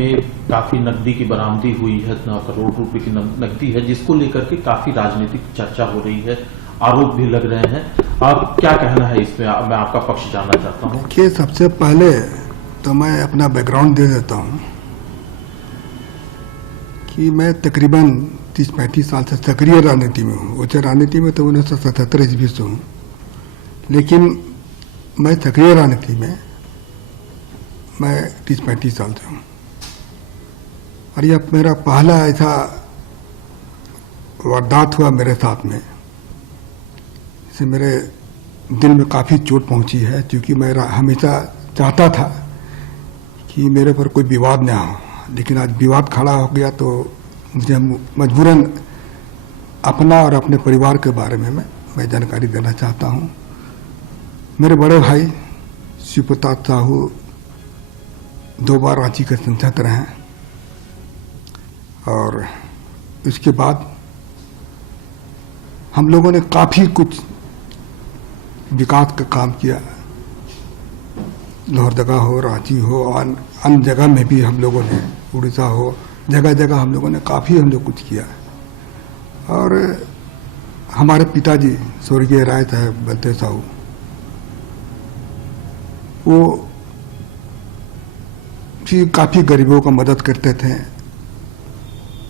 में काफी नकदी की बरामदी हुई है, 9 करोड़ रुपए की नकदी है, जिसको लेकर के काफी राजनीतिक चर्चा हो रही है, आरोप भी लग रहे हैं। आप क्या कहना है इसमें? मैं आपका पक्ष जानना चाहता हूं। कि सबसे पहले तो मैं अपना बैकग्राउंड दे देता हूं कि मैं तकरीबन 30-35 साल से सक्रिय राजनीति में हूँ। उच्च राजनीति में तो 1977 ईस्वी से हूँ, लेकिन मैं सक्रिय राजनीति में मैं 30-35 साल से हूँ। और यह मेरा पहला ऐसा वारदात हुआ मेरे साथ में, इससे मेरे दिल में काफ़ी चोट पहुँची है, क्योंकि मैं हमेशा चाहता था कि मेरे पर कोई विवाद ना हो, लेकिन आज विवाद खड़ा हो गया तो मुझे मजबूरन अपना और अपने परिवार के बारे में मैं जानकारी देना चाहता हूँ। मेरे बड़े भाई शिव प्रताप साहू 2 बार रांची के सांसद रहे हैं, और इसके बाद हम लोगों ने काफ़ी कुछ विकास का काम किया। लोहरदगा हो, रांची हो, अन्य जगह में भी हम लोगों ने, उड़ीसा हो, जगह जगह हम लोगों ने काफ़ी कुछ किया। और हमारे पिताजी स्वर्गीय राय साहब बलदेव साहू, वो भी काफ़ी गरीबों का मदद करते थे,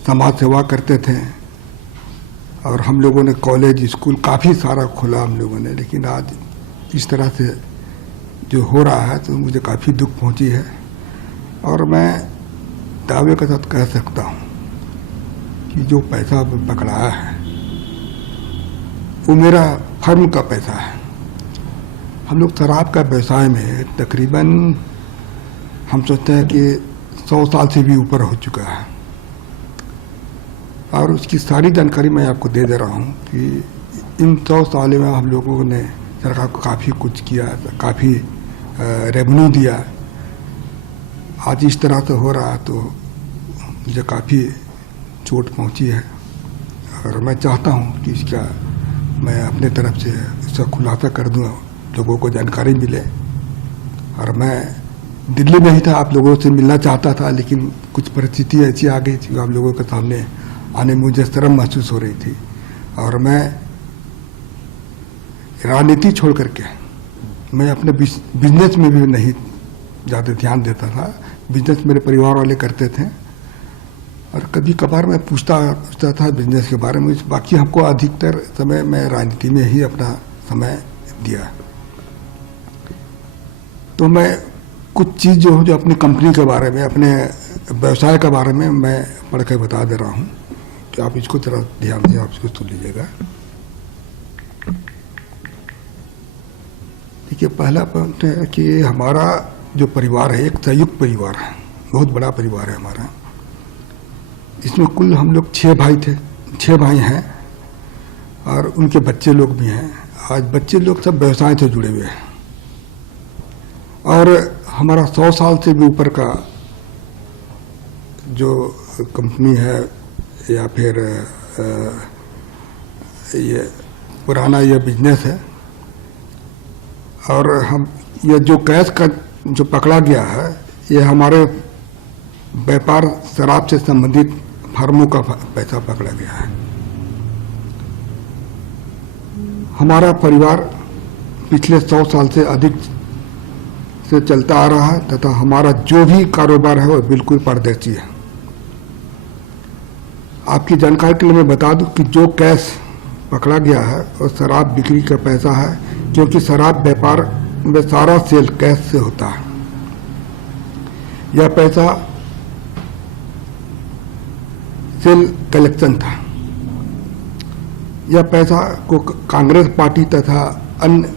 समाज सेवा करते थे, और हम लोगों ने कॉलेज स्कूल काफ़ी सारा खोला हम लोगों ने। लेकिन आज इस तरह से जो हो रहा है तो मुझे काफ़ी दुख पहुंची है, और मैं दावे के साथ कह सकता हूं कि जो पैसा पकड़ाया है वो मेरा फर्म का पैसा है। हम लोग शराब का व्यवसाय में तकरीबन हम सोचते हैं कि 100 साल से भी ऊपर हो चुका है, और उसकी सारी जानकारी मैं आपको दे रहा हूँ कि इन 100 सालों में हम लोगों ने सरकार को काफ़ी कुछ किया, काफ़ी रेवेन्यू दिया। आज इस तरह से हो रहा तो मुझे काफ़ी चोट पहुँची है, और मैं चाहता हूँ कि इसका मैं अपने तरफ से इसका खुलासा कर दूँ, लोगों को जानकारी मिले। और मैं दिल्ली में ही था, आप लोगों से मिलना चाहता था, लेकिन कुछ परिस्थिति ऐसी आ गई थी, आप लोगों के सामने आने में मुझे शर्म महसूस हो रही थी। और मैं राजनीति छोड़ करके मैं अपने बिजनेस में भी नहीं ज़्यादा ध्यान देता था। बिजनेस मेरे परिवार वाले करते थे, और कभी कभार मैं पूछता था बिजनेस के बारे में। बाकी हमको अधिकतर समय मैं राजनीति में ही अपना समय दिया। तो मैं कुछ चीज़ जो अपनी कंपनी के बारे में, अपने व्यवसाय के बारे में मैं पढ़ के बता दे रहा हूँ, कि आप इसको थोड़ा ध्यान से आप इसको सुन लीजिएगा। देखिए, पहला पॉइंट है कि हमारा जो परिवार है एक संयुक्त परिवार है, बहुत बड़ा परिवार है हमारा। इसमें कुल हम लोग 6 भाई थे, 6 भाई हैं, और उनके बच्चे लोग भी हैं। आज बच्चे लोग सब व्यवसाय से जुड़े हुए हैं, और हमारा 100 साल से भी ऊपर का जो कंपनी है या फिर ये पुराना ये बिजनेस है। और हम ये जो कैश का जो पकड़ा गया है, ये हमारे व्यापार शराब से संबंधित फर्मों का पैसा पकड़ा गया है। हमारा परिवार पिछले 100 साल से अधिक से चलता आ रहा है, तथा हमारा जो भी कारोबार है वो बिल्कुल पारदर्शी है। आपकी जानकारी के लिए मैं बता दूं कि जो कैश पकड़ा गया है वो शराब बिक्री का पैसा है, क्योंकि शराब व्यापार में सारा सेल कैश से होता है। यह पैसा सेल कलेक्शन था। यह पैसा को कांग्रेस पार्टी तथा अन्य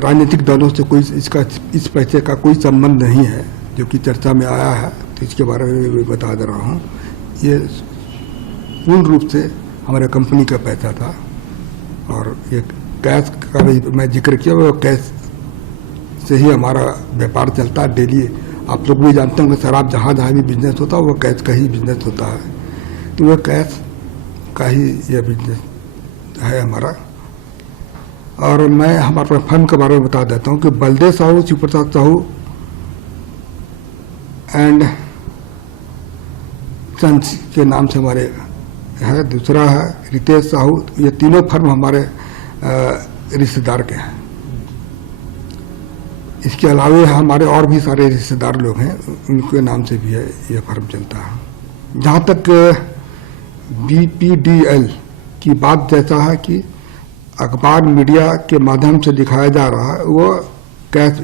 राजनीतिक दलों से कोई इस पैसे का कोई संबंध नहीं है, जो कि चर्चा में आया है। तो इसके बारे में मैं बता दे रहा हूँ, ये पूर्ण रूप से हमारे कंपनी का पैसा था। और ये कैश का भी मैं जिक्र किया, वो कैश से ही हमारा व्यापार चलता है डेली। आप लोग भी जानते होंगे, शराब जहाँ भी बिजनेस होता है वो कैश का ही बिजनेस होता है। तो वह कैश का ही यह बिजनेस है हमारा। और मैं हमारे फर्म के बारे में बता देता हूँ कि बलदेव साहू, शिव प्रताप साहू एंड सन्स के नाम से हमारे है, दूसरा है रितेश साहू। ये तीनों फर्म हमारे रिश्तेदार के हैं। इसके अलावे हमारे और भी सारे रिश्तेदार लोग हैं, उनके नाम से भी है ये फर्म चलता है। जहाँ तक BPDL की बात जैसा है कि अखबार मीडिया के माध्यम से दिखाया जा रहा है, वो कैश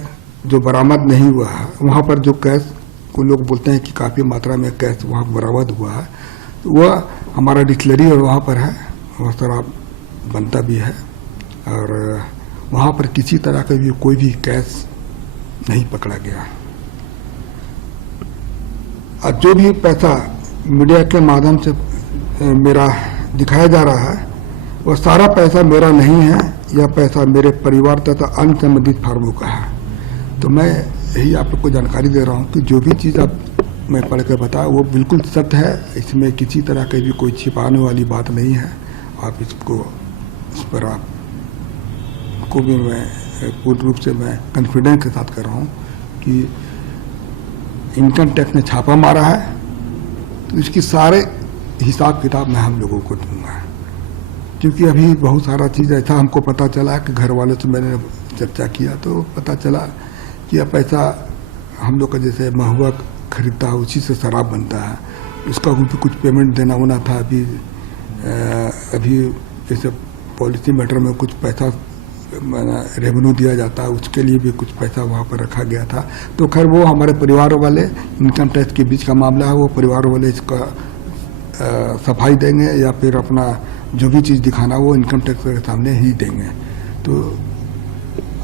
जो बरामद नहीं हुआ है, वहाँ पर जो कैश को लोग बोलते हैं कि काफ़ी मात्रा में कैश वहाँ बरामद हुआ है, तो वह हमारा डिस्टिलरी और वहाँ पर है, वह शराब बनता भी है और वहाँ पर किसी तरह का भी कोई भी कैश नहीं पकड़ा गया। और जो भी पैसा मीडिया के माध्यम से मेरा दिखाया जा रहा है, वह सारा पैसा मेरा नहीं है, यह पैसा मेरे परिवार तथा अन्य संबंधित फर्मों का है। तो मैं यही आप लोग को जानकारी दे रहा हूँ कि जो भी चीज़ आप मैं पढ़ कर बताया वो बिल्कुल सत्य है, इसमें किसी तरह की भी कोई छिपाने वाली बात नहीं है। आप इसको इस पर आपको भी मैं पूर्ण रूप से मैं कॉन्फिडेंस के साथ कर रहा हूँ कि इनकम टैक्स ने छापा मारा है, तो इसकी सारे हिसाब किताब मैं हम लोगों को दूंगा। क्योंकि अभी बहुत सारा चीज़ ऐसा हमको पता चला कि घर वालों से मैंने चर्चा किया तो पता चला कि यह पैसा हम लोग का जैसे महुआ खरीदता है उसी से शराब बनता है, उसका भी कुछ पेमेंट देना होना था। अभी जैसे पॉलिसी मैटर में कुछ पैसा रेवेन्यू दिया जाता है, उसके लिए भी कुछ पैसा वहाँ पर रखा गया था। तो खैर वो हमारे परिवार वाले इनकम टैक्स के बीच का मामला है, वो परिवार वाले इसका सफाई देंगे या फिर अपना जो भी चीज़ दिखाना वो इनकम टैक्स के सामने ही देंगे। तो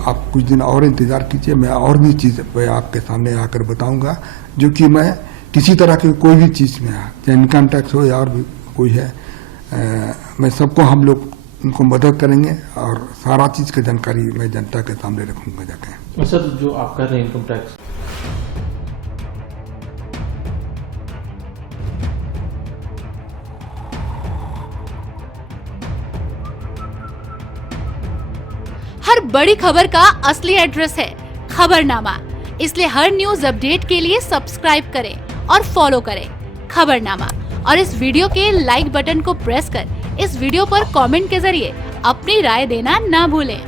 आप कुछ दिन और इंतज़ार कीजिए, मैं और भी चीज़ मैं आपके सामने आकर बताऊंगा, जो कि मैं किसी तरह की कोई भी चीज़ में चाहे इनकम टैक्स हो या और भी कोई है, मैं सबको हम लोग उनको मदद करेंगे और सारा चीज़ की जानकारी मैं जनता के सामने रखूंगा जाके। सर, जो आप कर रहे हैं इनकम टैक्स, हर बड़ी खबर का असली एड्रेस है खबरनामा। इसलिए हर न्यूज अपडेट के लिए सब्सक्राइब करें और फॉलो करें खबरनामा, और इस वीडियो के लाइक बटन को प्रेस कर इस वीडियो पर कमेंट के जरिए अपनी राय देना ना भूलें।